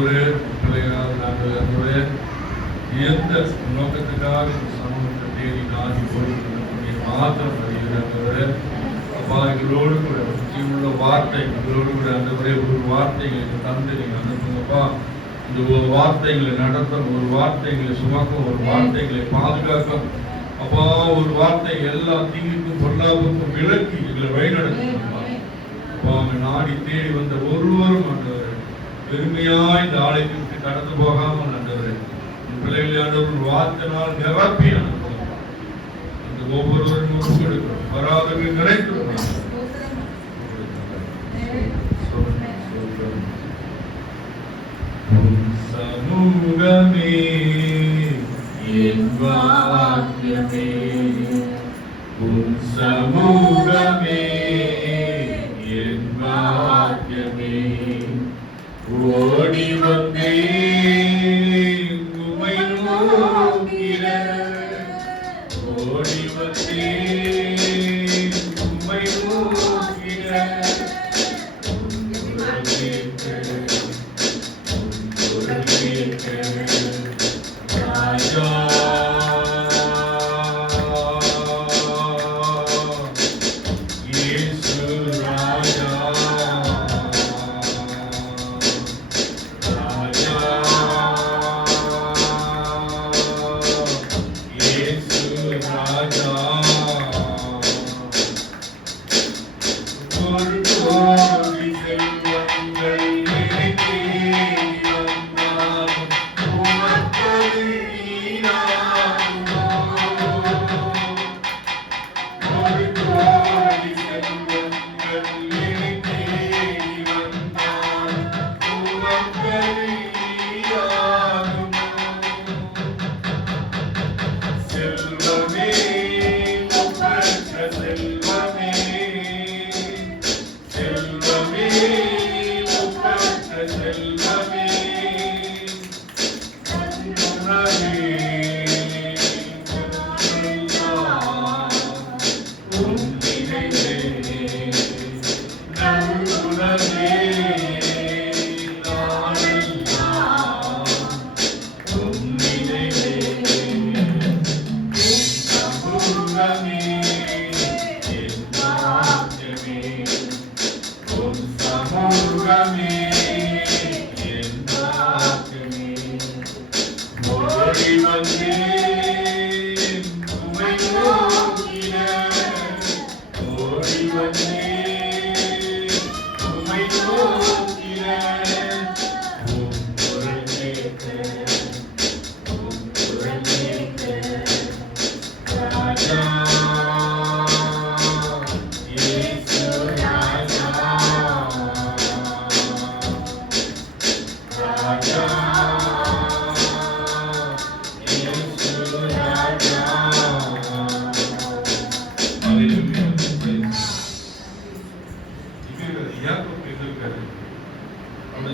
ஆண்டவரே ஆண்டவரே எந்த நோக்கத்துக்காக இந்த சமூகத்தை தேடி நாடி போய் மாத்திரம் அறிகிறாண்டவரே அப்பா எங்களோடு கூட ஜீவனுள்ள வார்த்தை எங்களோடு கூட ஆண்டவரே ஒரு வார்த்தைகளுக்கு தந்து நீங்கள் அனுப்புங்கப்பா. இந்த ஒரு வார்த்தைகளை நடத்தும், ஒரு வார்த்தைகளை சுமக்கும், ஒரு வார்த்தைகளை பாதுகாக்கும் அப்பா. ஒரு வார்த்தை எல்லா தீங்குக்கும் பொருளாதாரத்துக்கும் விலக்கி எங்களை வழிநடத்துங்கப்பா. அப்பா அவங்க நாடி தேடி வந்த ஒருவரும் ஆண்டவரே பெருமையா இந்த ஆலயத்திற்கு கடந்து போகாமல் ஆண்டவரே பிள்ளைகளை ஆண்டவர் வார்த்தைனால் நிரப்பி அனுப்புங்கப்பா. அந்த ஒவ்வொருவரும் கொடுக்கிறோம் வராதவர்கள் நினைக்கிறோம். சமூகமே என் வாக்கியமே, உன் சமூகமே என் வாக்கியமே, ஓடி வந்தேன் உம்மை நோக்கிட, ஓடி வந்தேன் உம்மை நோக்கிட, ராஜா இயேசு ராஜா, ராஜா இயேசு ராஜா, ஒரு கோடி செல்வங்கள்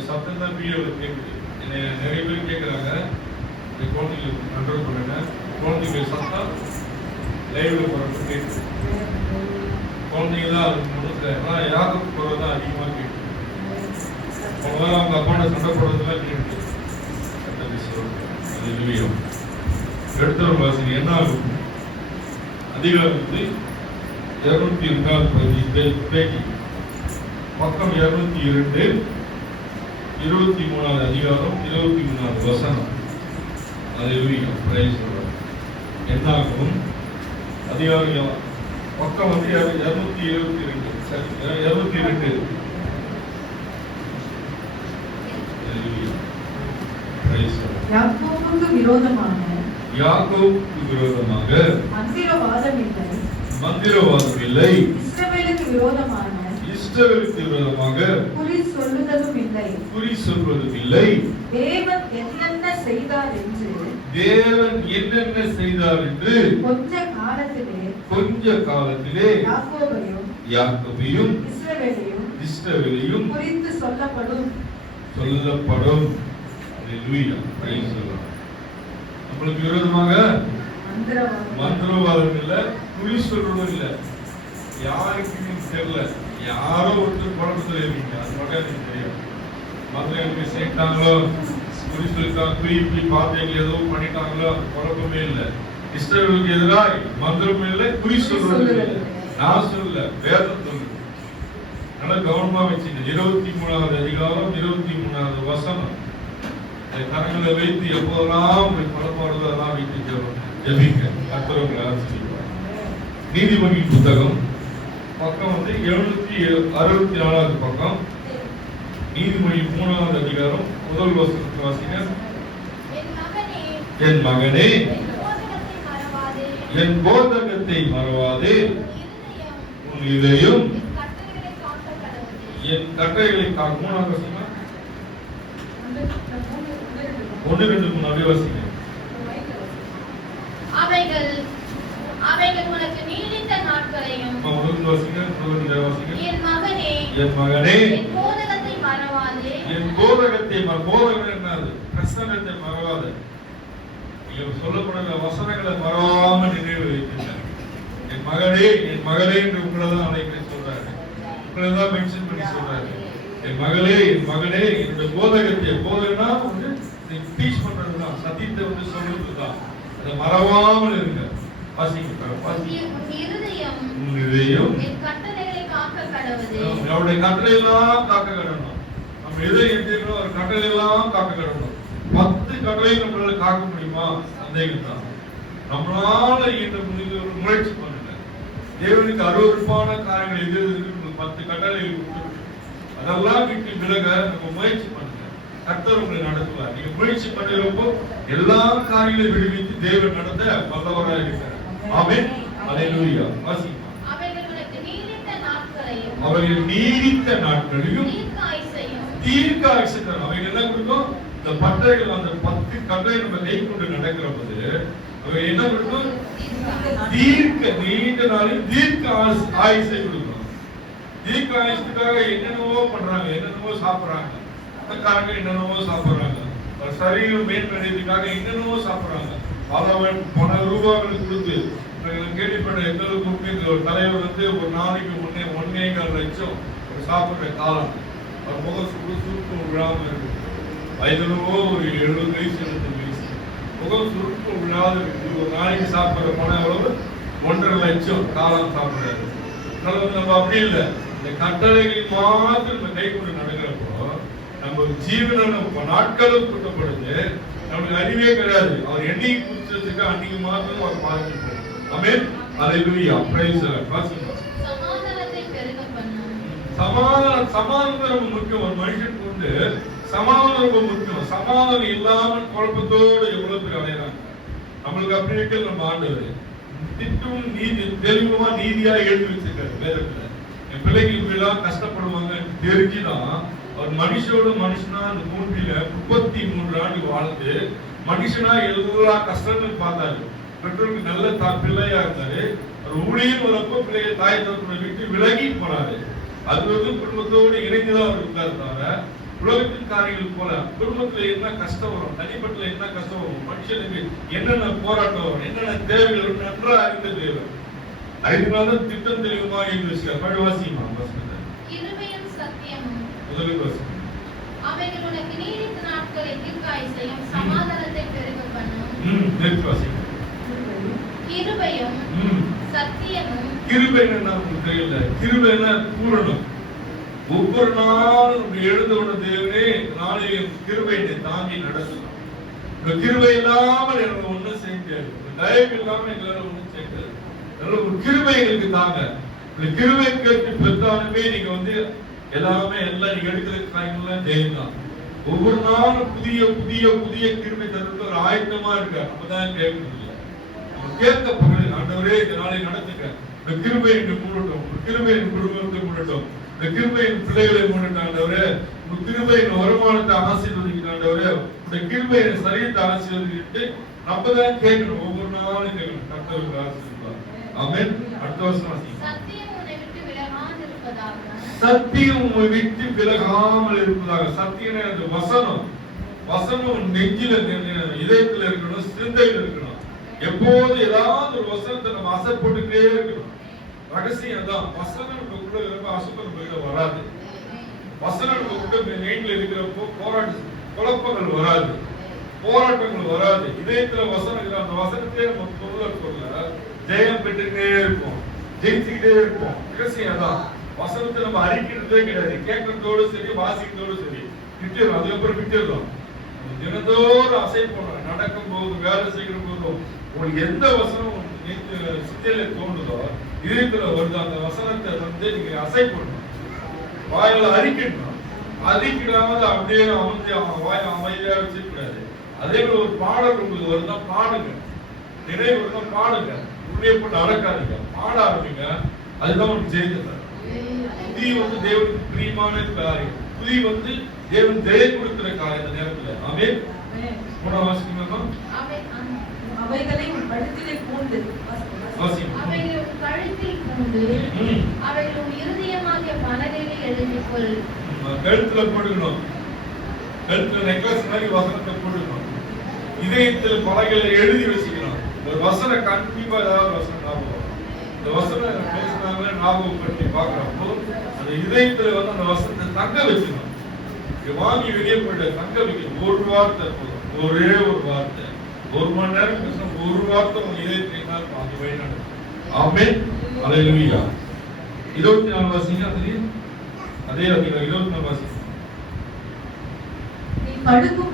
சத்தம் தான் வீடியோவில் கேட்குது. என்னை நிறைய பேர் கேட்குறாங்க, இந்த குழந்தைங்களுக்கு கண்ட்ரோல் பண்ணுங்க, குழந்தைங்க சத்தம் லைவ்ல போகிறப்ப கேட்குது. குழந்தைங்க தான் அது முழுக்க யாருக்கு போகிறது தான் அதிகமாக கேட்குது. அவங்க அப்பாவோட சண்டை போடுறதுலாம் கேட்குது. அது வீடியோ எடுத்த வாசிங்க என்ன ஆகும்? அதிகாரம் 202 பேட்டி பக்கம் 202 23வது அதிகாரம் 23வது வசனம். அல்லேலூயா, பிரைஸ் தி லார்ட். என்னாகும்? அதிகாரம் பக்கம் 272 சரி 202. அல்லேலூயா, பிரைஸ் தி லார்ட். யாக்கோபுக்கு விரோதமாக மந்திரவாதம் இல்லை, இஸ்ரவேலுக்கு விரோதமாக குறி சொல்வதும் இல்லை. தேவன் என்னென்ன செய்தார் என்று கொஞ்ச காலத்திலே யாக்கோபையும் இஸ்ரவேலையும் குறித்து சொல்லப்படும். அல்லேலூயா, பிரைஸ் தி லார்ட். நம்மளுக்கு விரோதமாக மந்திரவாதம் இல்ல, குறி சொல்றதும் இல்ல. யாருக்குமே தெரியல, யாரோ ஒருத்தர் குழப்பத்தில் இருக்கீங்க, அது மட்டும் எனக்கு தெரியும். மதுரை சேர்த்தாங்களோ குறிப்பி பார்த்தீங்க ஏதோ பண்ணிட்டாங்களோ குழப்பமே இல்லை. இஸ்ரவேலுக்கு எதிராக மந்திரம் இல்லை, குறி சொல்றது இல்லை. நான் சொல்ல வேதம் சொல்லுது. நல்லா கவனமா வச்சுங்க. 23வது அதிகாரம் 23வது வசனம் கரங்களை வைத்து எப்போதெல்லாம் பலப்பாடுதெல்லாம் வைத்து ஜெபிக்க கர்த்தர் ஆசீர்வதிப்பார். நீதிமொழி புத்தகம் பக்கம் 764வது பக்கம், நீதிமொழி 3வது அதிகாரம் முதல் வசனத்தை வாசிங்க. என் மகனே என் போதகத்தை மறவாதே, உன் இதயம் என் கட்டளைகளை காக்க. 3வது வசனம் 1 2 3 அப்படியே வாசிங்க. அவைகள் உனக்கு நீடித்த நாட்களையும். முதல் வாசிங்க, முதல் வாசிங்க. என் மகனே என் போதகத்தை மறவாதே. என் போதகத்தை போதகம் என்னது? பிரசங்கத்தை மறவாதே. நீங்க சொல்லப்படுற வசனங்களை மறவாம நினைவு வைத்துங்க. என் மகளே என்று உங்களை தான் அழைக்க சொல்றாரு. உங்களை தான் மென்ஷன் பண்ணி சொல்றாரு. என் மகளே என்னுடைய போதகம்னா வந்து டீச் பண்றதுதான், சத்தியத்தை வந்து சொல்றதுதான். அதை மறவாமல் இருங்க. அவருடைய கட்டளை எல்லாம் காக்க கடணும். நம்ம எதை எந்தோ ஒரு கட்டளை எல்லாம் காக்க கடணும். 10 கட்டளையும் நம்மளால காக்க முடியுமா? சந்தேகம் தான். நம்மளால இந்த முயற்சி பண்ணுங்க. தேவனுக்கு அருவருப்பான காரியங்கள் எது 10 கட்டளை அதெல்லாம் விட்டு விலக நம்ம முயற்சி பண்ணுங்க. கர்த்தர் உங்களை நடத்துவார். நீங்க முயற்சி பண்ணுறப்போ எல்லா காரியங்களையும் விடுவித்து தேவன் நடத்த வல்லவராக இருக்கிறார். ஆமென். அல்லேலூயா. வாசிங்க. அவர்கள் நீடித்த நாட்களையும் தீர்க்க ஆயுசையும். அவைகள் என்ன கொடுக்கும்? இந்த பட்டறைகள் அந்த 10 கட்டளை நம்ம கை கொண்டு நடக்கிற போது அவை என்ன கொடுக்கும்? நீண்ட நாளில் தீர்க்க ஆயுசை கொடுக்கும். தீர்க்க ஆயுசுக்காக என்னென்னவோ பண்றாங்க, என்னென்னவோ சாப்பிடுறாங்க, பணக்காரங்க என்னென்னவோ சாப்பிடுறாங்க, சரீரம் மேம்படுறதுக்காக என்னென்னவோ சாப்பிடுறாங்க. பல ரூபாய்களுக்கு கொடுத்து கேள்விப்பட்ட எங்களுக்கு ஒரு தலைவர் வந்து ஒரு நாளைக்கு 1.25 லட்சம் சாப்பிடுற காலம். அவர் முகம் சுருக்கம் விழாம இருக்கு. வயதுலவோ ஒரு 70 வயசு 75 வயசு முகம் சுருக்கம் விழாத இருக்கு. ஒரு நாளைக்கு சாப்பிடுற பணம் எவ்வளவு? 1.5 லட்சம் காலம் சாப்பிடுறாரு. நம்ம அப்படி இல்லை. இந்த கட்டளைகள் மாத்திரம் நம்ம கை கொண்டு நடக்கிறப்போ நம்ம ஜீவன நாட்களும் கூட்டப்படுது. நம்மளுக்கு அறிவே கிடையாது. அவர் என்னைக்கு குடிச்சதுக்கு அன்னைக்கு மாத்திரம் அவர் பாதிக்கப்படும். ஆமென். அல்லேலூயா. Praise the Lord. சமாதானம் ரொம்ப முக்கியம். ஒரு மனுஷனுக்கு வந்து சமாதானம் ரொம்ப முக்கியம். சமாதானம் இல்லாமல் குழப்பத்தோடு எவ்வளவு பேர் அடையறாங்க. நம்மளுக்கு அப்படி இருக்க நம்ம ஆண்டவர் திட்டும் நீதி தெளிவா நீதியா எழுதி வச்சிருக்காரு வேதத்துல. என் பிள்ளைக்கு இப்படி எல்லாம் கஷ்டப்படுவாங்க தெரிஞ்சுதான் அவர் மனுஷனா அந்த பூமியில 33 ஆண்டு வாழ்ந்து மனுஷனா எல்லா கஷ்டங்களும் பார்த்தாரு. பெற்றோருக்கு நல்ல பிள்ளையா இருந்தாரு. ஊழியம் வரப்போ பிள்ளைய தாய் தகப்பனை விட்டு விலகி போனாரு. அது வந்து குடும்பத்தோடு இணைந்துதான் இருந்தாரு. தவிர உலகத்தின் காரியங்கள் போல குடும்பத்துல என்ன கஷ்டம் வரும், தனிப்பட்ட என்ன கஷ்டம் வரும், மனுஷனுக்கு என்னென்ன போராட்டம் வரும், என்னென்ன தேவைகள் நன்றா அறிந்த தேவை. அறிந்தாலும் திட்டம் தெளிவுமா எழுதி பழவாசியுமா முதல் வசனம். அவைகள் உனக்கு நீடித்த நாட்களை தீர்க்காயுசையும் சமாதானத்தை பெருக பண்ணும். கிருபையும் சத்தியமும். கிருபை என்ன கையில? கிருபைனா பூரணம். ஒவ்வொரு நாளும் எழுந்தவன தேவனே நாளையும் கிருபை தாங்கி நடத்தணும். இந்த கிருபை இல்லாமல் எனக்கு ஒண்ணும் செய்ய முடியாது. தயவு இல்லாம எங்களால ஒண்ணும் செய்ய முடியாது. ஒரு கிருபை எங்களுக்கு தாங்க. இந்த கிருபை கேட்டு பெற்றாலுமே நீங்க வந்து எல்லாமே எல்லாம் நீங்க எடுக்கிற காரியங்கள்லாம் ஜெயம். ஒவ்வொரு நாளும் புதிய புதிய புதிய கிருபை தருவது ஒரு ஆயத்தமா இருக்க. அப்பதான் கேட்கணும். கேட்க போகிறது ஆண்டவரே இந்த நாளை நடத்துங்க. இந்த கிருபை என்று மூடட்டும். கிருபை என் குடும்பத்தை மூடட்டும். இந்த கிருபை என் பிள்ளைகளை மூடட்டும் ஆண்டவரே. உங்க கிருபை என் வருமானத்தை ஆசீர்வதிக்கணும் ஆண்டவரே. இந்த கிருபை என் சரீரத்தை ஆசீர்வதிக்கிட்டு நம்ம தான் கேட்கணும். ஒவ்வொரு நாளும் கேட்கணும். கர்த்தருக்கு ஆசீர்வாதம். ஆமென். அடுத்த வருஷம் வாசிங்க. சத்தியம் உன்னை விட்டு விலகாமல் இருப்பதாக. சத்தியம் உன்னை விட்டு விலகாமல் இருப்பதாக. சத்தியம் அந்த வசனம். வசனம் நெஞ்சில இதயத்தில் இருக்கணும், சிந்தையில் இருக்கணும். எப்போது ஏதாவது ஒரு வசனத்தை நம்ம அசைப்பட்டுட்டே இருக்கணும். ரகசியம் தான். வசனம் நமக்குள்ள இருக்க அசுத்தம் வெளியில வராது. வசனம் நம்ம மைண்ட்ல இருக்கிறப்போ குழப்பங்கள் வராது, போராட்டங்கள் வராது. இதயத்துல வசனம் இருக்கிற அந்த வசனத்தையே நம்ம சொல்ல ஜெயம் பெற்றுக்கிட்டே இருப்போம், ஜெயிச்சுக்கிட்டே இருப்போம். ரகசியம் தான். வசனத்தை நம்ம அறிக்கிறதே கிடையாது, கேட்கறதோடு சரி வாசிக்கிறதோடு சரி விட்டுறோம். அதுக்கப்புறம் விட்டுறோம். தினத்தோறும் அசை போனோம், நடக்கும் போது வேலை செய்கிற போதும் உங்களுக்கு எந்த வசனம் சிந்தையில தோணுதோ இதயத்துல வருது அந்த வசனத்தை வந்து நீங்க அசை பண்ணணும், வாயில அறிக்கணும். அறிக்கிறாம அப்படியே வாய அமைதியா வச்சிருக்காது. அதே போல ஒரு பாடல் உங்களுக்கு வருதா பாடுங்க, நினைவு வருதா பாடுங்க, உள்ளே போட்டு அடக்காதீங்க, பாட ஆரம்பிங்க. அதுதான் உங்களுக்கு ஜெயிக்க. புதி வந்து தேவனுக்கு பிரியமான காரியம், புதி வந்து தேவன் தயை கொடுக்கிற காரியம் இந்த நேரத்துல. ஆமென். மூணாவது வாசிக்கணுமா? அவைகளை உன் கழுத்திலே பூண்டு வாசிக்கணும். அவைகளை உன் கழுத்தில் பூண்டு அவைகளை உன் இருதயமாகிய பலகையிலே எழுதிக்கொள். கழுத்துல போட்டுக்கணும், கழுத்துல நெக்லஸ் மாதிரி வசனத்தை போட்டுக்கணும், இதயத்துல பலகையில எழுதி வச்சுக்கணும். ஒரு வசனம் கண்டிப்பா ஏதாவது வசனம் ஞாபகம், இந்த வசனம் பேசினாங்களே ஞாபகப்படுத்தி பாக்குறப்போ அந்த இதயத்துல வந்து அந்த வசனத்தை தங்க வச்சுக்கணும். வாங்கி வெளியே போயிட்ட தங்க வைக்கணும். ஒரு வார்த்தை போதும், ஒரே ஒரு வார்த்தை, ஒரு மணி நேரம் பேசணும், ஒரு வார்த்தை உங்க இதயத்தை பாதி வழி நடக்கும். ஆமென். அல்லேலூயா. 24 வாசிங்க. அதுலயும் அதே அதிகாரம் 24 வாசிங்க. நீ படுக்கும்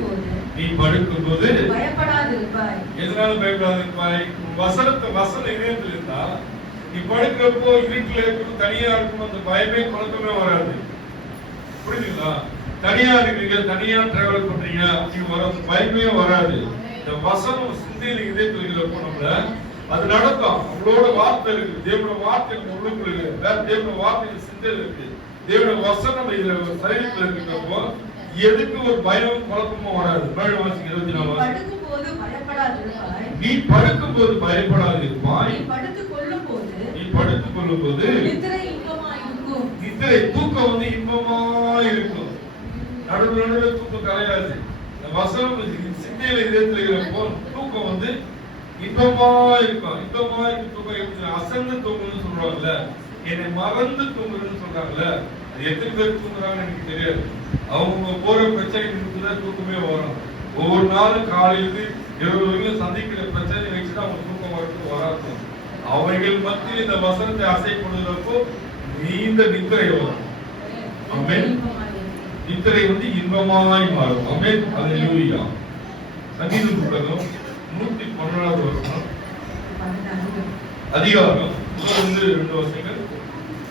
போது பயப்படாதிருப்பாய். எதனால பயப்படாதிருப்பாய்? வசனம் இதயத்தில் இருந்தா நீ படுக்கிறப்போ இருட்டுல இருக்கும், தனியா இருக்கும், அந்த பயமே குழப்பமே வராது. புரியுதுங்களா? தனியா இருக்கீங்க, தனியா டிராவல் பண்றீங்க, அப்படி வர பயமே வராது. இந்த வசனம் சிந்தையில இதயத்தில் இருக்கிறப்போ நம்மள அது நடக்கும். அவங்களோட வார்த்தை இருக்கு, தேவனோட வார்த்தை உள்ளுக்குள்ள இருக்கு, வேற தேவனோட வார்த்தை சிந்தையில இருக்கு, தேவனோட வசனம் இதுல சரீரத்துல இருக்கிறப்போ எதுக்கு ஒரு பயம் குழப்பமும் வராது. மேல் வாசிங்க 24 வாசிங்க. நீ படுக்கும் போது பயப்படாதிருப்பாய். நீ படுத்துக் கொள்ளும் போது நித்திரை தூக்கம் வந்து இன்பமா இருக்கும். நடுவுல தூக்கம் கலையாது. வசனம் சிந்தையில இதயத்துல இருக்கிறப்போ தூக்கம் வந்து இன்பமா இருக்கும். இன்பமா இருக்கு தூக்கம். அசந்து தூங்கணும்னு சொல்றாங்கல்ல, என்னை மறந்து தூங்குறதுன்னு சொல்றாங்கல்ல, அது எத்தனை பேர் தூங்குறாங்கன்னு எனக்கு தெரியாது. அவங்க போற பிரச்சனை தான் தூக்கமே வரும். ஒவ்வொரு நாளும் காலையிலிருந்து இரவு வரைக்கும் சந்திக்கிற பிரச்சனை வச்சுட்டு அவங்க தூக்கம் வரது வராது. அவைகள் மத்தியில் இந்த வசனத்தை அசை பண்ணுறப்போ நீண்ட நித்திரை வரும். ஆமென். நித்திரை வந்து இன்பமாய் மாறும். ஆமென். அல்லேலூயா. சங்கீத புத்தகம் 112வது வசனம் அதிகாரம் 2 வசனங்கள்,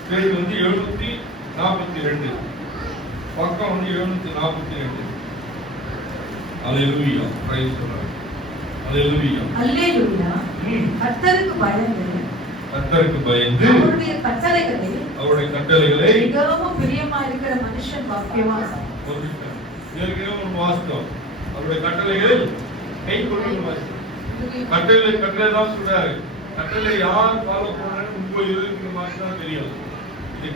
பேர் வந்து 742, பக்கம் வந்து 742. அல்லேலூயா. Praise the Lord. அல்லேலூயா. அல்லேலூயா. கர்த்தருக்கு பயந்து அவருடைய கட்டளைகளை மிகவும் பிரியமா இருக்கிற மனுஷன் பாக்கியவான். ஒரு வாஸ்தவம். அவருடைய கட்டளைகளை கை கொள்ளும் வாஸ்தவம். கட்டளை தான் சொல்றாரு. கட்டளை யார் ஃபாலோ பண்ணணும் உங்களுக்கு இருக்கிற மாதிரி தான் தெரியும். இது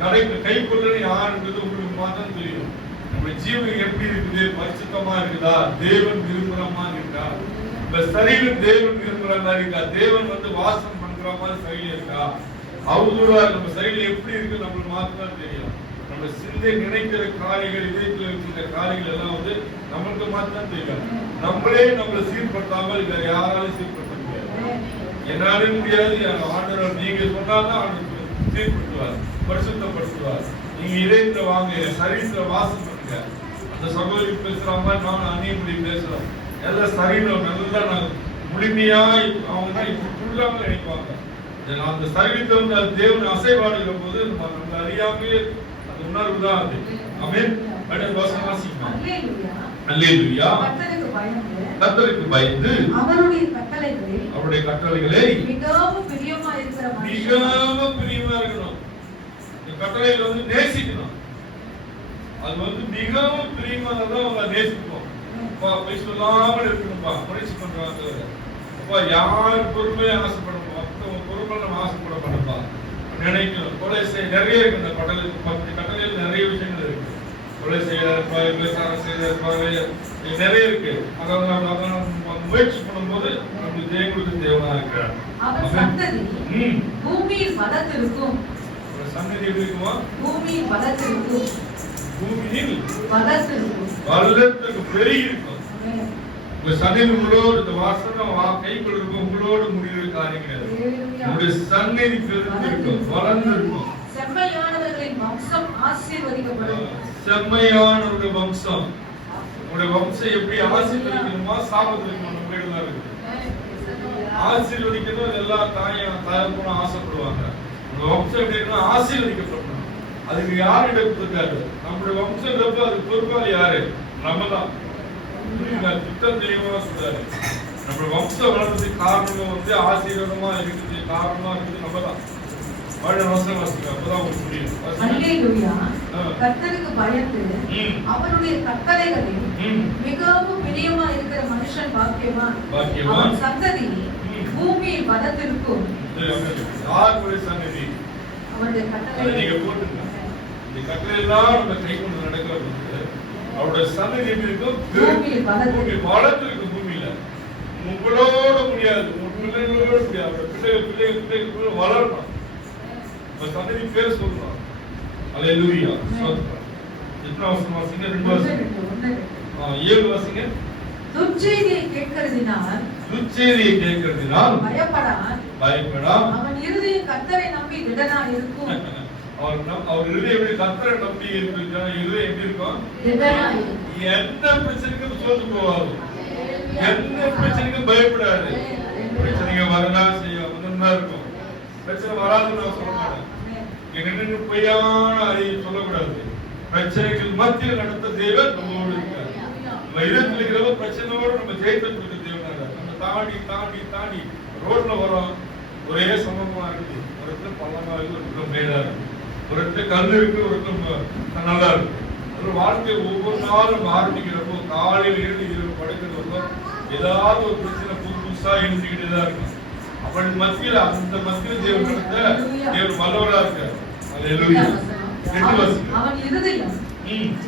கை கொள்ளணும் யாருன்றது உங்களுக்கு மாத்திரம் தெரியும். நம்முடைய ஜீவன் எப்படி இருக்குது, பரிசுத்தமா இருக்குதா, தேவன் விரும்புறமா இருக்கா, இப்ப சரீரம் தேவன் விரும்புறமா இருக்கா, தேவன் வந்து வாசம் பண்ற மாதிரி சரீரம் இருக்கா, அவதூறா நம்ம சரீரம் எப்படி இருக்கு நம்மளுக்கு மாத்திரம் தெரியும். நம்ம சிந்தை நினைக்கிற காரியங்கள், இதயத்தில் இருக்கிற காரியங்கள் எல்லாம் வந்து நம்மளுக்கு மாத்திரம் தெரியும். நம்மளே நம்மளை சீர்படுத்தாமல் வேற யாராலும் சீர்படுத்த முடியாது. என்னாலும் முடியாது. ஆண்டவர் நீங்க சொன்னாதான் ஆண்டவர் சீர்படுத்துவார், பரிசுத்தப்படுத்துவார். நீங்க இதயத்துல வாங்க, சரீரத்துல வாசம் பண்ணுங்க. அந்த சகோதரி பேசுற மாதிரி நானும் அந்நியபடி பேசுறோம். எல்லா சரீரம் நல்லா நாங்க முழுமையா அவங்க தான் இப்படி ஃபுல்லாக நினைப்பாங்க. அந்த சரீரத்தை வந்து அது தேவன் அசைவாடுகிற போது நம்ம அறியாமையே அந்த உணர்வு தான் அது. ஆமென். அடுத்த வசனம் வாசிக்கலாம். அல்லேலூயா. கர்த்தருக்கு பயந்து அவருடைய கட்டளைகளை மிகவும் பிரியமா இருக்கணும். இந்த கட்டளைகளை வந்து நேசிக்கணும். அது வந்து மிகவும் பிரியமானதான் அவங்க நேசிப்போம். அப்பா போய் சொல்லாமல் இருக்கணும்பா, முயற்சி பண்றாங்க. அப்பா யார் பொறுமையை ஆசைப்படணும், மற்றவங்க பொறுமை நம்ம ஆசைப்பட மாட்டோம்பா நினைக்கணும். கொலை செய்ய நிறைய இருக்கு. இந்த கட்டளையில் நிறைய விஷயங்கள் இருக்கு. கொலை செய்ய இருப்பாங்க, விபச்சாரம் செய்ய இருப்பாங்க, நிறைய இருக்கு. அதாவது முயற்சி பண்ணும்போது நமக்கு ஜெயம் கொடுத்து தேவனா இருக்கிறார். பூமியில் பலத்திருக்கும். சன்னதி எப்படி இருக்குமா? பூமியில் பலத்திருக்கும். பூமியில் பலத்திற்கும் பள்ளத்துக்கு பெருகி இருக்கும். ஆமென். உங்க சந்நிதி உங்களோடு இந்த வாசனம் கைக்குள்ள இருக்கும், உங்களோடு முடிகிற காரியங்கள். ஹalleluya. உங்களுடைய சந்நிதி பெருத்து இருக்கும், வளர்ந்து இருக்கும். செம்மையானவர்களின் வம்சம் ஆசீர்வதிக்கப்படும். செம்மையானவருடைய வம்சம். உங்களுடைய வம்சம் எப்படி ஆசீர்வதிக்கணுமா சாபத்திற்குமா நம்ம கையில தான் இருக்கு. ஆசீர்வதிக்கணும் எல்லா தாயும் தகப்பனும் ஆசைப்படுவாங்க. உங்க வம்சம் எப்படி இருக்கணும்? ஆசீர்வதிக்கப்படணும். அதுக்கு யார் இடம் கொடுத்தாரு? நம்முடைய வம்சம் அதுக்கு பொறுப்பாளி யாரு? நம்ம தான். திட்டம் தெளிவா சொல்றாரு. நம்ம வம்சம் வளர்றதுக்கு காரணம் ஆசீர்வாதமா இருக்குது, காரணமா இருக்குது நம்ம தான். அப்பதான் உங்களுக்கு புரியும். அல்லேலூயா. கர்த்தருக்கு பயந்து அவருடைய கட்டளைகளில் மிகவும் பிரியமா இருக்கிற மனுஷன் பாக்கியவான். அவன் சந்ததி பூமியின் பலத்திற்கும். யாருடைய சந்ததி? அவருடைய கட்டளை நீங்க போட்டுங்க. இந்த கட்டளை எல்லாம் நம்ம கை கொண்டு நடக்கிறது அவருடைய சந்ததி எப்படி இருக்கும்? பூமி வளர்த்திருக்கு. பூமியில உங்களோட முடியாது, உங்க பிள்ளைகளோட முடியாது. பிள்ளைகள் வளரணும். சந்ததி பேர் சொல்லணும். அல்லேலூயா. எத்தனை வருஷம் வாசிங்க? 2 வருஷம். 7 வாசிங்க. துர்ச்செய்தியை கேட்கிறதினால் பயப்படான். அவன் இருதயம் கர்த்தரை நம்பி திடனா இருக்கும். அவர் இருதயம் கர்த்தரை நம்பி இருக்கிறார். இருதயம் எப்படி இருக்கும்? எந்த பிரச்சனைக்கும் சோர்ந்து போவாது, எந்த பிரச்சனைக்கும் பயப்படாது. பிரச்சனைகள் வரலாம் செய்யும், இருக்கும். பிரச்சனை வராதுன்னு நான் சொல்ல மாட்டேன். என்னன்னு பொய்யான அறிவை சொல்லக்கூடாது. பிரச்சனைகள் மத்தியில் நடத்த தேவன் நம்மோடு இருக்கார். நம்ம இடத்துல இருக்கிற பிரச்சனையோடு நம்ம ஜெயித்து கொடுத்த தேவனாக நம்ம தாண்டி தாண்டி தாண்டி ரோட்ல வரோம். ஒரே சமமா இருக்குது. ஒரு இடத்துல பள்ளமா இருக்கு, ஒரு இடத்துல மேடா இருக்கு, ஒரு இடத்துல கல் இருக்கு, ஒரு இடத்துல நல்லா இருக்கு. ஒரு வாழ்க்கை ஒவ்வொரு நாளும் ஆரம்பிக்கிறப்போ காலையில் இருந்து இரவு படுக்கிறது ஏதாவது ஒரு பிரச்சனை புதுசா எழுந்துக்கிட்டே தான் இருக்கும். அப்படி மத்தியில் அந்த மத்தியில் தேவன் நடத்த தேவன் வல்லவரா இருக்கார். அல்லேலூயா. அவன் இருதயம்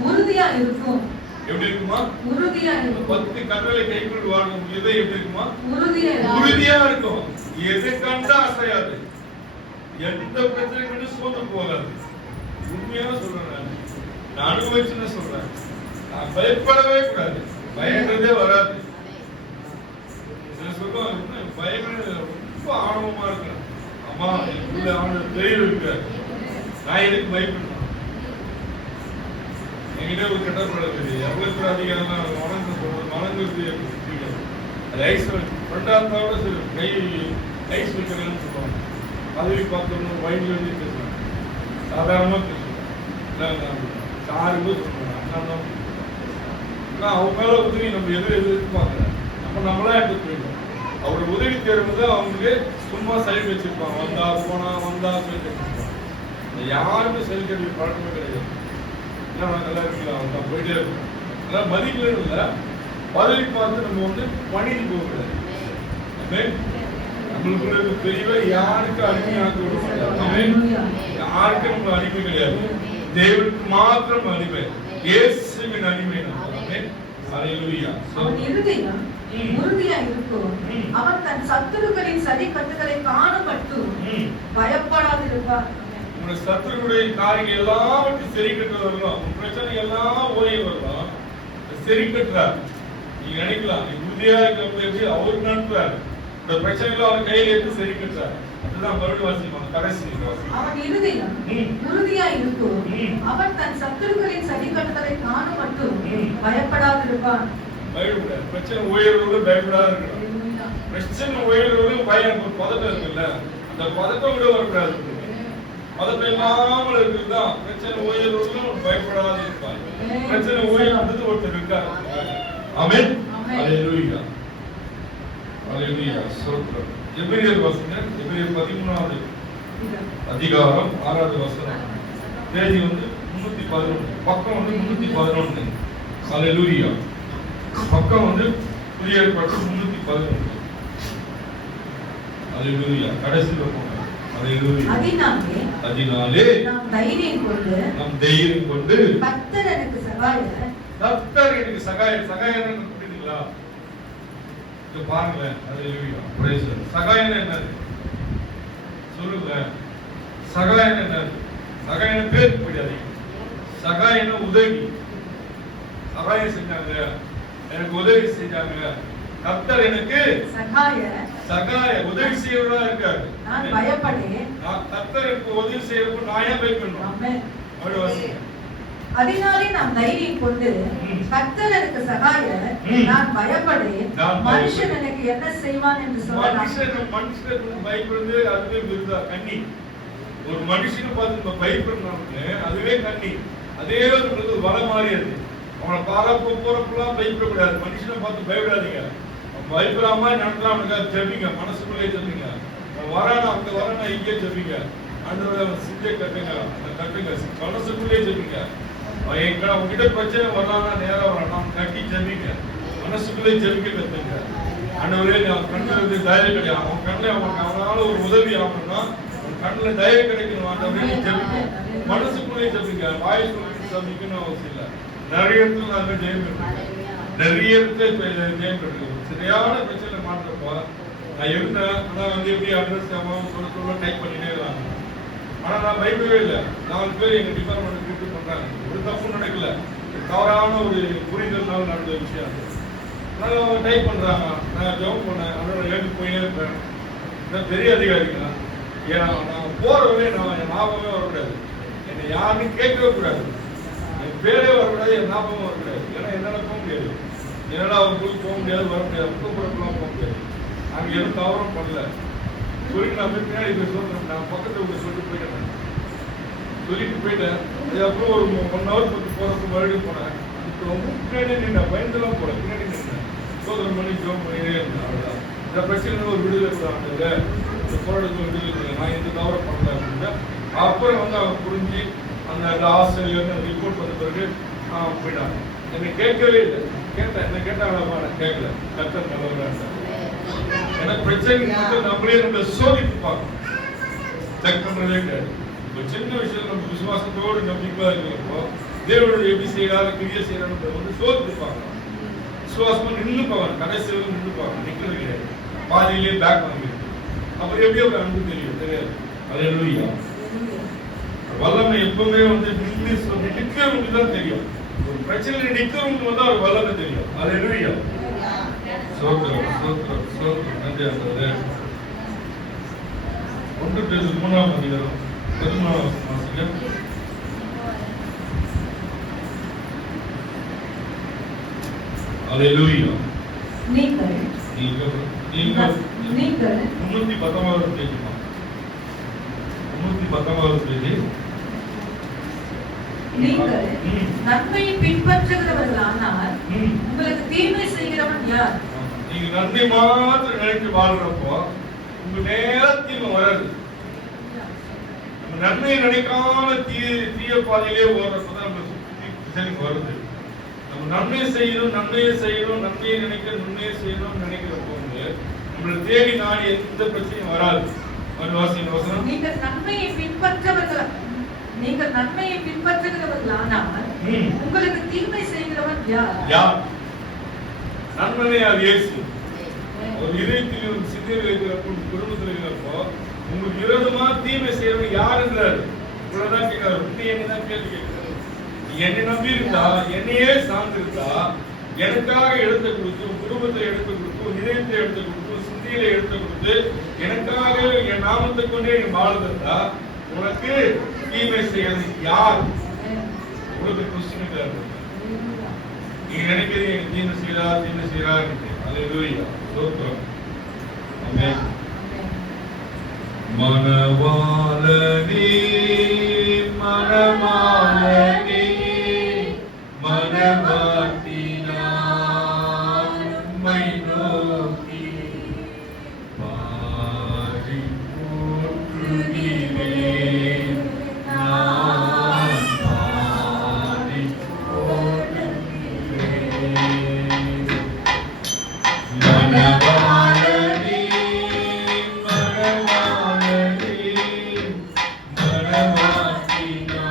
உறுதியா இருக்கும். எப்படி இருக்குமா? உறுதியா இருக்கும். 10 கட்டளை கைக்குள் வாழும் இதயம் எப்படி இருக்குமா? உறுதியா இருக்கும். எதை கண்டா அசையாது, எந்த பிரச்சனை கண்டு சோர்ந்து போகாது. உண்மையா சொல்றேன், நான் அனுபவிச்சுன்னு சொல்றேன். நான் பயப்படவே கூடாது, பயன்றதே வராது. சொல்லுவாங்க பயமே ரொம்ப ஆணவமா இருக்கிறேன். அம்மா எனக்குள்ள அவனுக்கு தெரிய இருக்காரு, நான் எனக்கு பயப்படணும். என்கிட்ட ஒரு கட்டப்படாது எவ்வளவு அதிகம் வணங்குறது அது ஐஸ் ஃப்ரெண்டாக சரி கை ஐஸ் வைக்கிறேன்னு சொல்லுவாங்க. பதவி பார்த்தோம்னா வயதில் வந்து பேசுவாங்க, சாதாரணமாக பேசுவாங்க. யாருக்கும் சொல்லுவாங்க அண்ணா தான். ஆனால் அவங்க மேலே உதவி நம்ம எதிர்பார்க்குறேன். நம்மளா எடுத்து போயிடும். அவருடைய உதவி தேர்வு தான் அவங்களுக்கு சும்மா சைடு வச்சிருப்பாங்க. வந்தா போனா வந்தா சொல்லி யாருமே செல்கல்வி பழக்கமே கிடையாது. நல்லா இருக்கலாம், அவங்க போயிட்டே இருக்கும். அதெல்லாம் மதிக்கணும் இல்லை, பதவி பார்த்து நம்ம பணிக்கு போகக்கூடாது. நம்மளுக்குள்ள பெரியவ யாருக்கும் அடிமையாக்க விட மாட்டாங்க. யாருக்கும் நம்ம அடிமை கிடையாது, தேவனுக்கு மாத்திரம் அடிமை, இயேசுவின் அடிமை. அவன் இருதயம் உறுதியா இருக்கும். அவன் தன் சத்துருக்களின் சதி கட்டுகளை காண மட்டும் பயப்படாதிருப்பான். உங்களுடைய சத்துருடைய காரியங்கள் எல்லாவற்றையும் சரி கட்டு வரலாம். உங்க பிரச்சனை எல்லாம் ஓய்வு வரலாம், சரி கட்டுறார். நீங்க நினைக்கலாம் நீ உறுதியா இருக்க எப்படி அவரு நடத்துறாரு. இந்த பிரச்சனைகளை அவர் கையில எடுத்து சரி கட்டுறார். அதுதான் மறுபடியும் வாசிப்பாங்க கடைசி. அவன் இருதயம் உறுதியா இருக்கும். அவன் தன் சத்துருக்களின் சதி கட்டுகளை காண மட்டும் பயப்படாதிருப்பான். பயப்படாது. பிரச்சனை உயர்வு பயப்படாது இருக்கணும். பிரச்சனை உயர்வு பயம் ஒரு பதட்டம் இருக்குல்ல, அந்த பதட்டம் விட வரக்கூடாது. பதட்டம் இல்லாமல் இருக்குதுதான் பிரச்சனை உயர்வு பயப்படாது இருப்பாங்க. பிரச்சனை உயர்வு ஒருத்தர் இருக்காரு. ஆமென். அல்லேலூயா. அல்லேலூயா. ஸ்தோத்திரம். எபிரேயர் வாசிங்க. எபிரேயர் 13வது அதிகாரம் 6வது வசனம். பேஜ் 311, பக்கம் 311. அல்லேலூயா. பக்கம் புதிய ஏற்பாடு 311. அல்லேலூயா. கடைசி பக்கம். அல்லேலூயா. அதினாலே நாம் தைரியம் கொண்டு கர்த்தர் எனக்கு சகாயர். கர்த்தர் எனக்கு சகாயர். சகாயர்னு புரியுதுங்களா? இது பாருங்க. அல்லேலூயா. Praise the Lord. சகாயர் என்னது சொல்லுங்க. சகாயர் என்னது? சகாயர் பேர் படியாதீங்க. சகாயம்னா உதவி. சகாயம் செஞ்சாங்க, எனக்கு உதவி செஞ்சாங்க. கர்த்தர் எனக்கு சகாய உதவி செய்யறதா இருக்காரு. நான் பயப்படேன். கர்த்தர் எனக்கு உதவி செய்யறப்ப நான் ஏன் பயப்படணும்? அதனாலே நான் தைரியம் கொண்டு கர்த்தர் எனக்கு சகாய, நான் பயப்படேன். மனுஷன் எனக்கு என்ன செய்வான் என்று சொல்லலாம். மனுஷனுக்கு பயப்படுறது அதுவே விருதா, கண்ணி. ஒரு மனுஷனை பார்த்து நம்ம பயப்படணும்னு அதுவே கண்ணி. அதே ஒரு வலை மாறியது. அவனை பாராப்ப போறப்பெல்லாம் பயப்படக்கூடாது. மனுஷனை பார்த்து பயப்படாதீங்க. பயப்படாம நடந்தாம ஜெபிங்க, மனசுக்குள்ளே ஜெபிங்க. வரானா அங்க வரானா இங்கே ஜெபிங்க. ஆண்டவரே சிந்தை கட்டுங்க, அந்த கட்டுங்க, மனசுக்குள்ளே ஜெபிங்க. உங்ககிட்ட பிரச்சனை வரானா நேரா வரானா கட்டி ஜெபிங்க, மனசுக்குள்ளே ஜெபிக்க கத்துங்க. ஆண்டவரே நான் கண்ணுல தயவு கிடையாது, அவன் கண்ணுல அவனால ஒரு உதவி ஆகணும்னா கண்ணுல தயவு கிடைக்கணும். ஆண்டவரே ஜெபிக்க, மனசுக்குள்ளே ஜெபிங்க, வாய் சொல்லி ஜெபிக்கணும் அவசியம் இல்லை. நிறைய இடத்துல நாங்கள் ஜெயம் பெற்றோம், நிறைய இடத்துல ஜெயம் பெற்றோம். சரியான பிரச்சனை மாற்றப்போ நான் இருந்தேன். ஆனால் வந்து எப்படி அட்ரஸ் சொல்ல டைப் பண்ணிட்டே இருக்காங்க. ஆனால் நான் பயப்படவே இல்லை. 4 பேர் எங்கள் டிபார்ட்மெண்ட் கூப்பிட்டு பண்ணுறாங்க. ஒரு தப்பு நடக்கல, தவறான ஒரு புரிதல்னால நடந்த விஷயம் அது. அதனால் அவங்க டைப் பண்ணுறாங்க. நான் ஜெபம் பண்ணேன், அதோட எழுதி போயிட்டே இருப்பேன். பெரிய அதிகாரிங்க, ஏன்னா நான் போகிறவங்களே நான் என் ஞாபகமே வரக்கூடாது, என்னை யாருன்னு கேட்கவே கூடாது, என் பேரே வரக்கூடாது, என் ஞாபகம் வரக்கூடாது. ஏன்னா என்னால் போக முடியாது, என்னால் அவங்க போய் போக முடியாது, வர முடியாது, புத்தப்படலாம் போக முடியாது. நாங்கள் எதுவும் தவறும் பண்ணல சொல்லிட்டு நான் போய் பின்னாடி போய் சொல்றேன். நான் பக்கத்தில் உள்ள சொல்லிட்டு போயிட்டேன். சொல்லிட்டு போயிட்டேன். அதுக்கப்புறம் ஒரு 1 hour போகிறப்ப மறுபடியும் போனேன். இப்போ ரொம்ப பின்னாடி நின்றேன், பயந்துலாம் போல பின்னாடி நின்றேன். சோதனம் பண்ணி ஜோம் பண்ணிட்டே இருந்தேன். அவ்வளோதான். இந்த பிரச்சனை ஒரு விடுதலை கொடுத்தாங்க, இந்த போராட்டத்தில் ஒரு விடுதலை, நான் எந்த தவறும் பண்ணல அப்படின்னா. அப்புறம் வந்து அவங்க புரிஞ்சு அந்த ஆசிரியர் அந்த ரிப்போர்ட் வந்த பிறகு போயிட்டாங்க. என்னை கேட்கவே இல்லை. கேட்டேன், என்ன கேட்டாங்களா? நான் கேட்கல. கர்த்தர் நல்லவராக எனக்கு பிரச்சனை நம்மளே நம்ம சோதித்து பார்க்கணும், செக் பண்றதே கிடையாது. இப்போ சின்ன விஷயம் நம்ம விசுவாசத்தோடு நம்பிக்கையா இருக்கிறப்போ தேவனோட எப்படி செய்யறாரு, கிரியை செய்யறாரு வந்து சோதித்து பார்க்கலாம். விசுவாசமா நின்று பார்க்கணும், கடைசி வரை நின்று பார்க்கணும், நிற்கிறது கிடையாது. பாதியிலேயே பேக் வாங்கிடுது. அப்புறம் எப்படி ஒரு அன்பு தெரியும், தெரியாது. அல்லேலூயா. வல்லமை எப்பவுமே வந்து நிற்கிறவங்களுக்கு தான் தெரியும். ஒரு பிரச்சனை நிற்கிறவங்களுக்கு வந்து அவர் வல்லமை தெரியும். அல்லேலூயா. சோத்திரம் சோத்திரம் சோத்திரம். நன்றி ஆண்டவரே. 1 பேதுரு 3ஆம் அதிகாரம் 13ஆம் வசனம். அல்லேலூயா. நீங்கள் 319வது பேஜ்மா, 319வது பேஜ். நீங்கள் நன்மையை பின்பற்றுகிறவர்களானால் உங்களுக்கு தீமை செய்கிறவன் யார்? நீங்க நன்மை மாத்திரம் நினைச்சு வாழ்றப்போ உங்க நேரம் தீமை வராது. நம்ம நன்மையை நினைக்காம தீய பாதையிலே ஓடுறப்பதான் நம்ம வருது. நம்ம நன்மையை செய்யணும், நன்மையை செய்யணும், நன்மையை நினைக்க, நன்மையை செய்யணும்னு நினைக்கிறப்போ வந்து நம்மளை தேடி நாடி எந்த பிரச்சனையும் வராது. நீங்கள் நன்மையை பின்பற்றுகிறவர்களானால் உங்களுக்கு தீமை செய்கிறவன் யார்? நன்மனை அது இயேசு. ஒரு இதயத்தில் சிந்தையில் இருக்கிறப்போ, குடும்பத்தில் இருக்கிறப்போ உங்களுக்கு விரோதமா தீமை செய்யறவன் யாருன்றாரு. இவ்வளவுதான் கேட்கிறாரு. என்னதான் கேள்வி கேட்கிறாரு. என்னை நம்பி இருந்தா, என்னையே சார்ந்திருந்தா, எனக்காக எடுத்து கொடுத்து, குடும்பத்தை எடுத்து கொடுத்து, இதயத்தை எடுத்து கொடுத்து, சிந்தையில எடுத்து கொடுத்து, எனக்காக என் நாமத்தை கொண்டே நீ வாழ்ந்திருந்தா உனக்கு தீமை செய்யறது யார்? உங்களுக்கு கொஸ்டின். நீங்க நினைக்கிறீங்க தீமை செய்யறா. அல்லேலூயா. ஸ்தோத்திரம். ஆமென். மனவாளனே மனவாளனே மனவாட்டினான் உம்மை நோக்கி பாடி போற்றுகிறேன். நான் பாடி போற்றுகிறேன். மனவாளனே மனவாளனே மனவாட்டினான்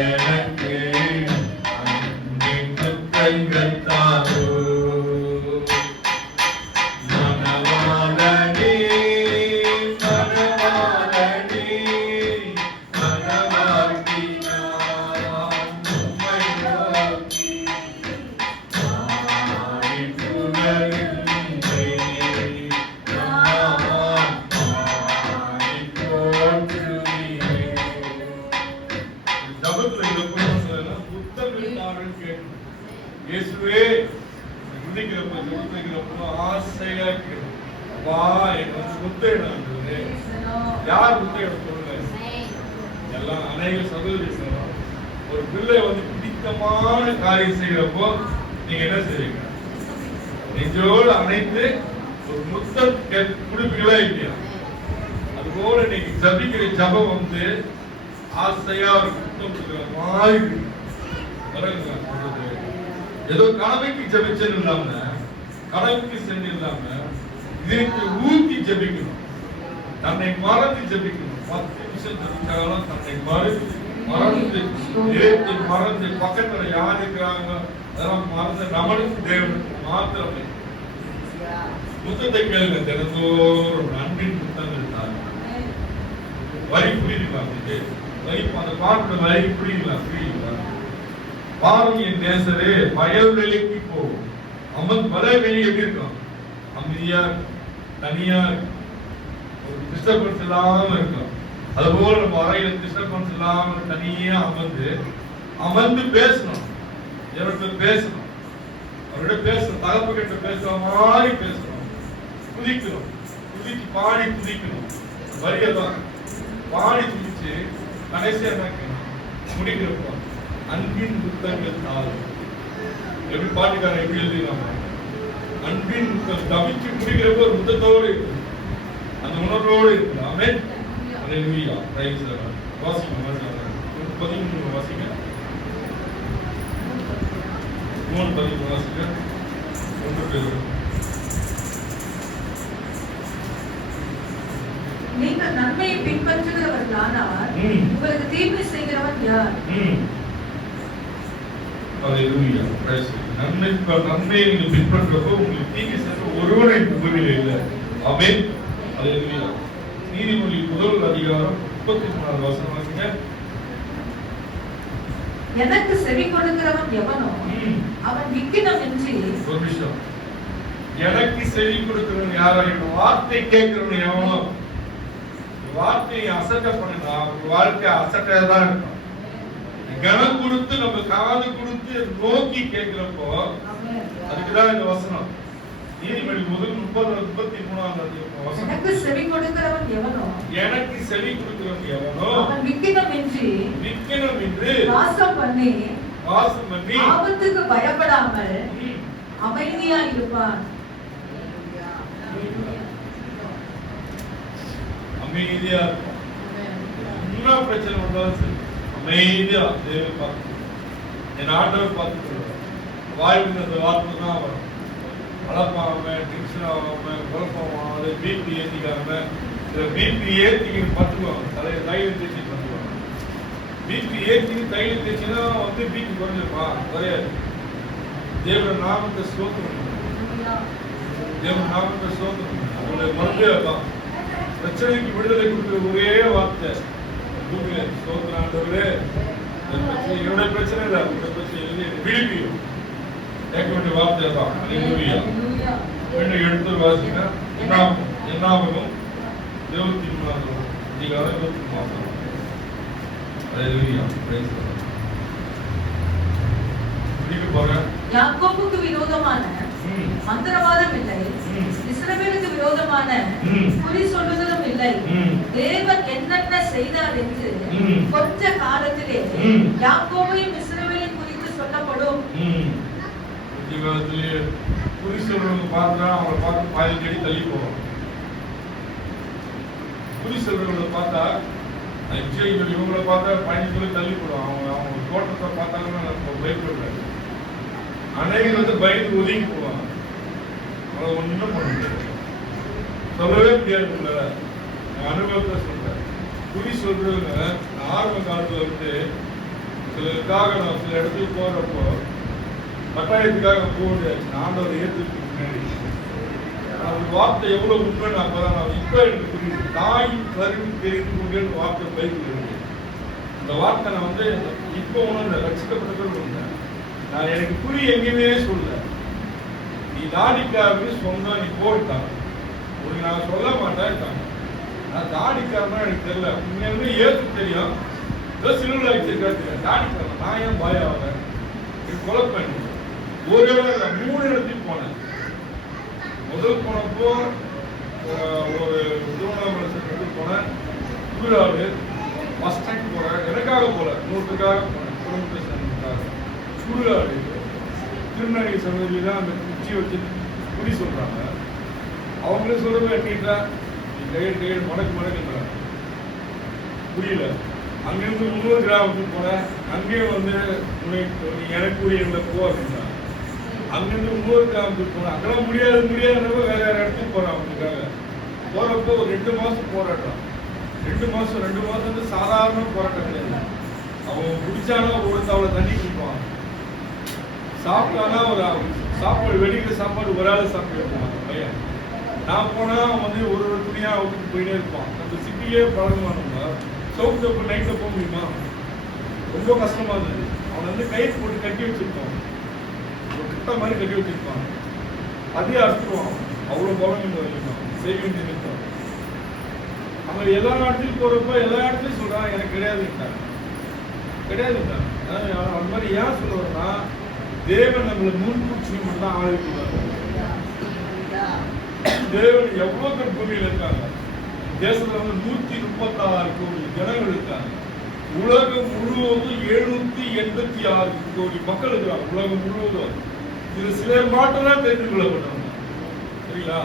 எனக்கு அன்பின் துக்கங்கள் தாரோ. மணவாளனே, மணவாளனே, மணவாட்டி நான் உம்மை நோக்கி பாடி புகழ்கின்றேனே. நான் பாடி போற்றுகிறேன். ஜபத்துல இந்த புத்தகத்துல புத்தகத்தாரன் கேட்கும். இயேசுவே குதிக்கிறப்ப ஜபத்துக்கிறப்ப ஆசையா கேட்கும். வா எனக்கு புத்தகம் யார் புத்தகம் சொல்லுங்க. எல்லாம் அநேக சகோதரி சொல்றாங்க. ஒரு பிள்ளை வந்து பிடித்தமான காரியம் செய்யறப்போ நீங்க என்ன செய்வீங்க? நெஞ்சோடு அணைத்து ஒரு முத்தம் கொடுப்பீங்களா இல்லையா? அதுபோல நீங்க ஜபிக்கிற ஜபம் வந்து ஆசையா ஒரு முத்தம் கொடுக்கிற மாதிரி வருங்க. ஏதோ கடமைக்கு ஜபிச்சது இல்லாம, கடமைக்கு சென்று இல்லாம இதற்கு ஊக்கி ஜபிக்கணும். தன்னை மறந்து ஜபிக்கணும். 10 நிமிஷம் ஜபிச்சாலும் தன்னை மறந்து இதயத்தை மறந்து பக்கத்துல யார் இருக்கிறாங்க அதெல்லாம் மறந்து நம்மளுக்கு தேவனுக்கு மாத்திரமே முத்தத்தை கேளுங்க. தினந்தோறும் அன்பின் முத்தங்கள் தான். வரி புரியுதுங்களா? வரி அந்த பாட்டோட வரி புரியுதுங்களா? பாரும் என் நேசரே வயல்வெளிக்கு போகும். வயல்வெளி எப்படி இருக்கும்? அமைதியா தனியா ஒரு டிஸ்டர்பன்ஸ் இல்லாம இருக்கும். அதுபோல நம்ம அறையில டிஸ்டர்பன்ஸ் இல்லாம தனியா அமர்ந்து பேசணும். இவர்கிட்ட பேசணும். அவர்கிட்ட பேசணும். தகப்பு கிட்ட பேசுற மாதிரி பேசணும். குதிக்கணும். குதிச்சு பாடி குதிக்கணும். வரியதான் பாடி குதிச்சு கடைசியா முடிக்கிறப்போ அன்பின் முத்தங்கள் தாரும். எப்படி பாட்டுக்காரன் எப்படி எழுதினாங்க? அன்பின் முத்தம் தவிச்சு முடிக்கிறப்ப ஒரு முத்தத்தோடு அந்த உணர்வோடு இருக்கு. ஆமென். அல்லேலூயா. Praise the Lord. வாசிங்க 13 வாசிங்க. 13 வாசிங்க. ஒன்று பேர். நீங்கள் நன்மையை பின்பற்றுகிறவர்களானால் உங்களுக்கு தீமை செய்கிறவன் யார்? அல்லேலூயா. Praise the Lord. நன்மையை நீங்கள் பின்பற்றப்போ உங்களுக்கு தீமை செய்ய ஒருவரை பூமியில் இல்லை. ஆமென். அல்லேலூயா. நீதிமொழி 1 அதிகாரம் 34 வசனம் வாசிங்க. எனக்கு செவி கொடுக்கிறவன் எவனோ அவன் விக்கினமின்றி. ஒரு நிமிஷம். எனக்கு செவி கொடுக்கிறவன் யாரோ? வார்த்தை கேட்கிறவன் எவனோ? வார்த்தையை அசட்டை பண்ணினா வாழ்க்கை அசட்டையா தான் இருக்கும். கனம் கொடுத்து நம்ம காது கொடுத்து நோக்கி கேட்கிறப்போ அதுக்குதான் இந்த வசனம். நீதிமொழி 33 வசனம். எனக்கு செவி கொடுக்கிறவன் எவனோ? எனக்கு செவி கொடுக்கிறவன் எவனோ? அவன் விக்கினமின்றி வாசம் பண்ணி ஆபத்துக்கு பயப்படாமல் அமைதியா இருப்பான். அமைதியா இருக்கும். என்ன பிரச்சனை வந்தாலும் சரி அமைதியா தேவை பார்த்து என் ஆண்டவர் பார்த்துக்கிறார். வாழ்வின் அந்த வார்த்தை தான் வரும். அழப்பாம டென்ஷன் ஆகாம குழப்பமாகாம பிபி ஏற்றிக்காம பிபி ஏற்றிக்கு பார்த்துக்குவாங்க. தலையை தைலம் தேய்ச்சி பார்த்துக்குவாங்க. பிபி ஏற்றிக்கு தைலம் தேய்ச்சினா வந்து பிபி குறைஞ்சிருப்பா? குறையாது. தேவன் நாமத்தை ஸ்தோத்திரம். தேவன் நாமத்தை ஸ்தோத்திரம். அவங்களுடைய மருந்தே தான். பிரச்சனைக்கு விடுதலை கொடுக்கிற ஒரே வார்த்தை ஸ்தோத்திரம். ஆண்டவரே என்னுடைய பிரச்சனை இல்லை, உங்களுடைய பிரச்சனை விடுவியும் கேட்க வேண்டிய வார்த்தை தான். அல்லேலூயா. மீண்டும் எடுத்து வாசிங்க. என்னாகும் 23 அதிகாரம் 23. அல்லேலூயா. Praise the Lord. இதுக்கு பாருங்க. யாக்கோபுக்கு விரோதமான மந்திரவாதம் இல்லை, இஸ்ரவேலுக்கு விரோதமான குறி சொல்லுதலும் இல்லை. தேவன் என்னென்ன செய்தார் என்று கொஞ்ச காலத்திலே யாக்கோபையும் இஸ்ரவேலையும் குறித்து சொல்லப்படும். ஜீவனத்திலே குறி சொல்றவங்க பார்த்தா அவங்களை பார்த்து பாதி தேடி தள்ளி போவோம். குறி சொல்றவங்களை பார்த்தா இவங்களை பார்த்தா 15 சொல்லி தள்ளி போடுவோம். அவங்க தோட்டத்தை பார்த்தாங்கன்னா பயப்படுறாங்க. அனைவரும் வந்து பயந்து ஒதுங்கி போவாங்க. அதை ஒண்ணும் பண்ண முடியாது, சொல்லவே முடியாது. அனுபவத்தை சொல்றேன். குறி சொல்றவங்க ஆரம்ப காலத்துல வந்து சிலருக்காக நான் சில இடத்துக்கு போறப்போ கட்டாயத்துக்காக போக முடியாது. ஆண்டவர் ஏற்றுக்கு முன்னாடி அந்த வார்த்தை எவ்வளவு உண்மைன்னு அப்பதான் நான் இப்ப எனக்கு புரியுது. தாயின் கருவி தெரிந்து கொண்டேன்னு வார்த்தை பைபிள் இருக்கு. அந்த வார்த்தை நான் வந்து இப்போ உணர்ந்த ரசிக்கப்பட்டது உணர்ந்தேன். நான் எனக்கு புரிய எங்கேயுமே சொல்ல. நீ தாடிக்காரன்னு சொன்னா நீ போயிட்டாங்க. உனக்கு நான் சொல்ல மாட்டேன். நான் தாடிக்காரனா எனக்கு தெரியல. உண்மையாலுமே ஏற்று தெரியும். சிலுவில் வச்சிருக்காரு தாடிக்காரன். நான் ஏன் பயம் ஆகிறேன்? கொலை பண்ணி ஒரு இடம் 3 இடத்துக்கு போனேன். முதல் போனப்போ ஒரு திருவண்ணாமலை போனேன். புதுநாடு ஃபர்ஸ்ட் டைம் போறேன். எனக்காக போல நூற்றுக்காக போனேன். குடும்பத்தை சேர்ந்ததுக்காக. சுடுகாடு திருநங்கை சகோதரி தான் அந்த குச்சி வச்சு குடி சொல்றாங்க. அவங்களே சொல்றது எண்ணிட்டா கையெழு மடக்குன்றாங்க. புரியல. அங்கிருந்து 300 கிராமத்துக்கு போனேன். அங்கேயும் வந்து எனக்கு உரியவங்களை போ அப்படின்னா அங்கிருந்து 300 கிராமத்துக்கு போனேன். அங்கெல்லாம் முடியாதுன்றப்ப வேற இடத்துக்கு போறேன். அவங்களுக்காக போறப்போ ஒரு 2 மாசம் போராட்டம். 2 மாசம் வந்து சாதாரண போராட்டம் கிடையாது. அவன் குடிச்சானா ஒரு தவளை தண்ணி குடிப்பான். சாப்பிட்டானா ஒரு சாப்பாடு வெடிக்கிற சாப்பாடு ஒரு ஆள் சாப்பிட்டு இருப்பான் பையன். நான் போனா வந்து ஒரு துணியா அவுத்துட்டு போயிட்டே இருப்பான். நம்ம சிட்டியே பழகுவானுங்க. சோப்பு நைட்ல போக முடியுமா? ரொம்ப கஷ்டமா இருந்தது. அவன் வந்து கயிறு போட்டு கட்டி வச்சிருப்பான். ஒரு கிட்ட மாதிரி கட்டி வச்சிருப்பான். அதே அறுத்துருவான். அவ்வளவு பழம் வச்சிருப்பான். செய்தி நிறுத்தம். அவன் எல்லா இடத்துலையும் போறப்ப எல்லா இடத்துலையும் சொல்றான் எனக்கு கிடையாதுட்டான். அந்த மாதிரி ஏன் சொல்லுவாருன்னா தேவன் நம்மளை முன்கூட்சி மட்டும் ஆளுக்கு தேவன் எவ்வளவு பேர் பூமியில் இருக்காங்க. தேசத்துல வந்து 136 கோடி ஜனங்கள் இருக்காங்க. உலகம் முழுவதும் 786 கோடி மக்கள் இருக்கிறாங்க. உலகம் முழுவதும் இது சிலர் மாட்டம் தான் தெரிந்து கொள்ளப்பட்டவங்க. சரிங்களா?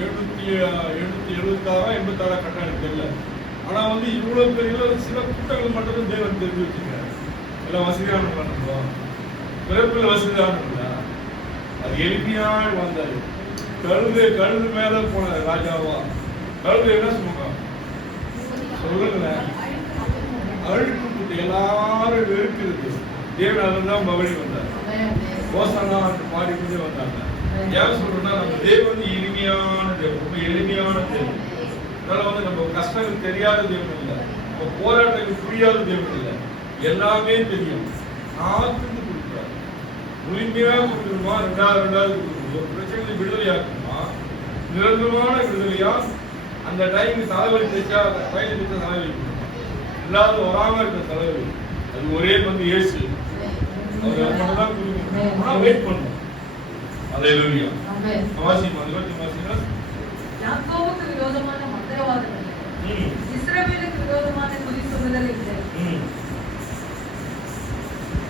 776 86 கட்டம் எனக்கு தெரியல. ஆனா வந்து இவ்வளவு பெரிய சில கூட்டங்கள் மட்டும் தேவன் தெரிஞ்சு வச்சுக்கிறாரு. எல்லாம் வசதியானவங்களா? பிறப்பில் வசதியானவங்களா? அது எளிமையா வந்தாரு. கழுது மேல போன ராஜாவா? கழுது என்ன சொல்லுங்க சொல்லுங்களேன். அழுக்கு கூட்டு எல்லாரும் வெறுக்கிறது. தேவன் அதுதான் பவனி வந்தார். ஓசானா பாடிக்கொண்டே வந்தாங்க. ஏன் சொல்றேன்னா நம்ம தேவன் எளிமையான தேவன். ரொம்ப எளிமையான தேவன். அதனால வந்து நம்ம கஷ்டங்கள் தெரியாத தேவன் இல்லை. நம்ம போராட்டங்கள் புரியாத தேவன் இல்லை. எல்லாமே தெரியும். ஆத்துக்கு கொடுக்குறாரு. முழுமையா கொடுக்கணுமா? ரெண்டாவது ஒரு பிரச்சனை விடுதலையாக்கணுமா? நிரந்தரமான விடுதலையா? அந்த டைம் தலைவலி தைச்சா வயது தைச்சா தலைவலி இல்லாத வராம இருக்கிற தலைவலி அது ஒரே வந்து இயேசு. அவர் மட்டும்தான் கொடுக்கணும். ஆனா வெயிட் பண்ணணும். அல்லேலூயா. வாசிமா 20 யாக்கோபுக்கு விரோதமான மந்திரவாதம் இல்லை. இஸ்ரவேலுக்கு விரோதமான குறி சொல்லுதல் இல்லை.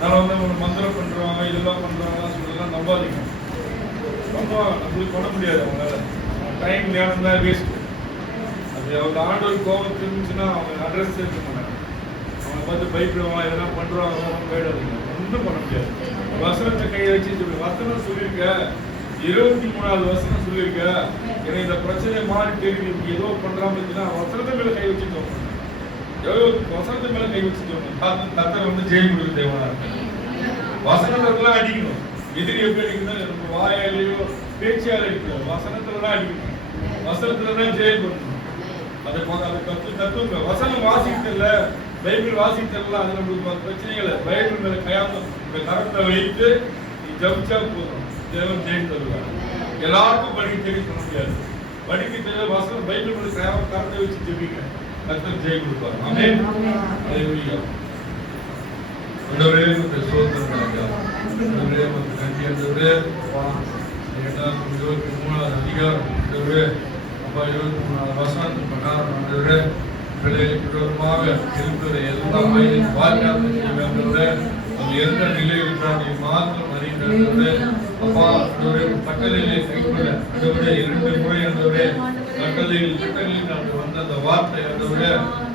நான் வந்து ஒரு மந்திரம் பண்றாங்க இதெல்லாம் பண்றாங்க சொல்லலாம் நம்பாதீங்க. நம்மளுக்கு பண்ண முடியாது. அவங்களால டைம் நேரம் தான் வேஸ்ட். அது அவங்க ஆண்டவர் கோபம் தெரிஞ்சுன்னா அவங்க அட்ரஸ் இருக்க மாட்டாங்க. அவங்க பார்த்து பயப்படுவாங்க எதனா பண்றாங்க போயிடாதீங்க. ஒன்றும் பண்ண முடியாது. வசனத்தை கையை வச்சு சொல்லி வசனம் சொல்லியிருக்க 23வது வசனம் சொல்லியிருக்க ஏன்னா இந்த பிரச்சனை மாறி தெரியுது ஏதோ பண்றாம இருந்துச்சுன்னா வசனத்தை மேல கை வச்சுட்டோம். வசனத்தை மேல கை வச்சுட்டோம். கர்த்தர் வந்து ஜெயம் கொடுக்க தேவனா இருக்கு. வசனத்தெல்லாம் அடிக்கணும். எதிரி எப்படி அடிக்கணும்? நம்ம வாயாலேயோ பேச்சியால அடிக்கணும். வசனத்துலதான் அடிக்கணும். வசனத்துலதான் ஜெயம் பண்ணணும். அதை கத்துங்க. வசனம் வாசிக்கல பைபிள் வாசிக்கல அது நம்மளுக்கு பிரச்சனைகள். பைபிள் மேல கையாளம் இந்த கரத்தை வைத்து நீ ஜபிச்சா போதும். தேவன் ஜெயம் தருவார். எல்லாருக்கும் படிக்க தெரியும் சொல்ல முடியாது. படிக்க தெரிய வசனம் பைபிள் மேல கரத்தை வச்சு ஜெபிங்க. கர்த்தர் ஜெயம் கொடுப்பார். ஆமென். அல்லேலூயா. ஆண்டவரே உம்முடைய ஸ்தோத்திரம் ராஜா. ஆண்டவரே உமக்கு நன்றி ஆண்டவரே. 23வது அதிகாரம் ஆண்டவரே. அப்பா 23வது வசனத்தின் பிரகாரம் ஆண்டவரே பிள்ளைகளுக்கு விரோதமாக இருக்கிற எல்லா வயதின் வாய்க்காத ஆண்டவரே அது எந்த நிலையில் இருக்கிறார் மாத்திரம் அறிந்தவரே. அப்பா ஆண்டவரே கட்டளையிலே கைக்கொள்ள ஆண்டவரே 2 முறை ஆண்டவரே கட்டளையில் நாங்கள் வந்த அந்த வார்த்தை ஆண்டவரே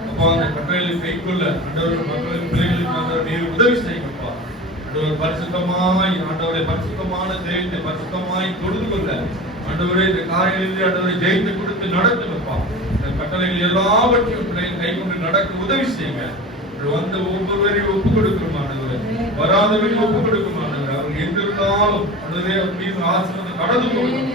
அப்பா அந்த கட்டளையை கைக்கொள்ள ஆண்டவரே மக்களின் பிள்ளைகளுக்கு ஆண்டவரே நீர் உதவி செய்யுங்கப்பா. ஆண்டவர் பரிசுத்தமாய் ஆண்டவரே பரிசுத்தமான ஜெயத்தை பரிசுத்தமாய் தொழுது கொள்ள ஆண்டவரே இந்த காரியங்களிலே ஆண்டவரே ஜெயத்தை கொடுத்து நடத்துங்கப்பா. இந்த கட்டளைகள் எல்லாவற்றையும் கை கொண்டு நடக்க உதவி செய்யுங்க. வந்து ஒவ்வொருவரையும் ஒப்புக்கொள்ள வராதவர்கள் ஒப்பு கொடுக்க மாட்டாங்க. அவங்க எங்க இருந்தாலும் அதுவே மீது ஆசீர்வாதம் கடந்து போகும்.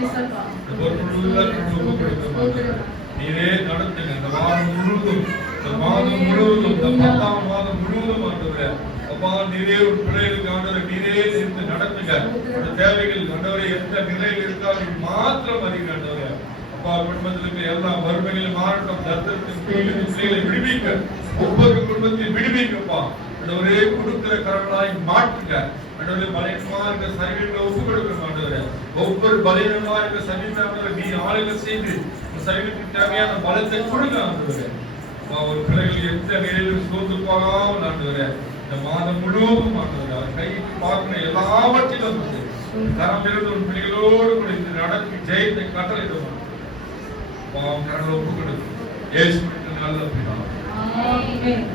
ஒப்பு கொடுக்க மாட்டாங்க. நீரே நடத்துங்க இந்த வாரம் முழுவதும், இந்த மாதம் முழுவதும், இந்த 10ஆம் மாதம் முழுவதும் ஆண்டவரே. அப்பா நீரே ஒரு பிள்ளைகளுக்கு ஆண்டவரை நீரே இருந்து நடத்துங்க. அந்த தேவைகள் ஆண்டவரை எந்த நிலையில் இருக்காது மாத்திரம் அறிங்க ஆண்டவரே. அப்பா குடும்பத்திற்கு எல்லா வறுமைகளும் மாறட்டும். தரித்திரத்தின் பிள்ளைகளை விடுவிக்க, ஒவ்வொரு குடும்பத்தையும் விடுவிக்கப்பா. ஆண்டவரே கொடுக்கிற கரங்களாய் மாற்றுங்க. ஆண்டவரே பலவீனமா இருக்க சரீரங்களை ஒப்பு கொடுக்க ஆண்டவரே. ஒவ்வொரு பலவீனமா இருக்க சரீரத்தை நீ ஆளுகை செய்து சரீரத்துக்கு தேவையான பலத்தை கொடுங்க ஆண்டவரே. ஒரு பிள்ளைகள் எந்த நிலையிலும் சோர்ந்து போகாமல் ஆண்டவரே இந்த மாதம் முழுவதும் ஆண்டவரே கைக்கு பார்க்கிற எல்லாவற்றிலும் தரம் இருந்து ஒரு பிள்ளைகளோடு கூட இந்த நடத்தி ஜெயத்தை கட்டளையிடுவோம். ஒப்பு கொடுக்கும். இயேசுவின் நல்ல பிதாவே. ஆமென்.